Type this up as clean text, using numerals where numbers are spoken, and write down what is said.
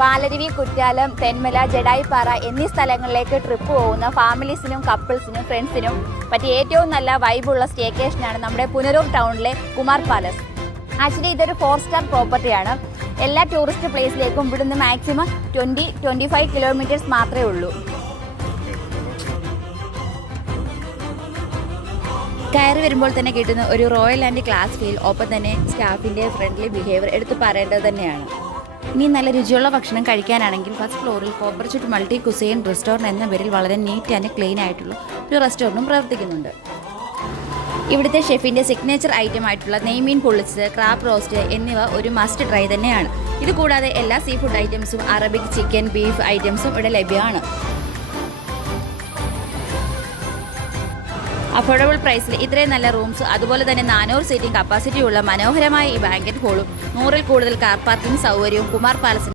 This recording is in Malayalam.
പാലരുവി, കുറ്റാലം, തെന്മല, ജഡായിപ്പാറ എന്നീ സ്ഥലങ്ങളിലേക്ക് ട്രിപ്പ് പോകുന്ന ഫാമിലീസിനും കപ്പിൾസിനും ഫ്രണ്ട്സിനും പറ്റിയ ഏറ്റവും നല്ല വൈബുള്ള സ്റ്റേക്കേഷനാണ് നമ്മുടെ പുനലൂർ ടൗണിലെ കുമാർ പാലസ്. ആക്ച്വലി ഇതൊരു 4 സ്റ്റാർ പ്രോപ്പർട്ടിയാണ്. എല്ലാ ടൂറിസ്റ്റ് പ്ലേസിലേക്കും ഇവിടുന്ന് മാക്സിമം 20-25 കിലോമീറ്റേഴ്സ് മാത്രമേ ഉള്ളൂ. കയറി വരുമ്പോൾ തന്നെ കിട്ടുന്ന ഒരു റോയൽ ആൻഡ് ക്ലാസ് ഫീൽ, ഒപ്പം തന്നെ സ്റ്റാഫിൻ്റെ ഫ്രണ്ട്ലി ബിഹേവിയർ എടുത്ത് പറയേണ്ടത് തന്നെയാണ്. ഇനി നല്ല രുചിയുള്ള ഭക്ഷണം കഴിക്കാനാണെങ്കിൽ ഫസ്റ്റ് ഫ്ലോറിൽ കോപ്പർചുട്ട് മൾട്ടി കുസൈൻ റെസ്റ്റോറൻറ്റ് എന്ന പേരിൽ വളരെ നീറ്റ് ആൻഡ് ക്ലീൻ ആയിട്ടുള്ള ഒരു റെസ്റ്റോറൻറ്റും പ്രവർത്തിക്കുന്നുണ്ട്. ഇവിടുത്തെ ഷെഫിൻ്റെ സിഗ്നേച്ചർ ഐറ്റം ആയിട്ടുള്ള നെയ്മീൻ പൊള്ളിച്ചത്, ക്രാബ് റോസ്റ്റ് എന്നിവ ഒരു മസ്റ്റ് ട്രൈ തന്നെയാണ്. ഇതുകൂടാതെ എല്ലാ സീ ഫുഡ് ഐറ്റംസും, അറബിക്, ചിക്കൻ, ബീഫ് ഐറ്റംസും ഇവിടെ ലഭ്യമാണ്. അഫോർഡബിൾ പ്രൈസിൽ ഇത്രയും നല്ല റൂംസ്, അതുപോലെ തന്നെ 400 സീറ്റിംഗ് കപ്പാസിറ്റിയുള്ള മനോഹരമായ ഈ ബാങ്കറ്റ് ഹോളും 100-ൽ കൂടുതൽ കാർ പാർക്കിംഗ് സൗകര്യവും കുമാർ പാലസിൽ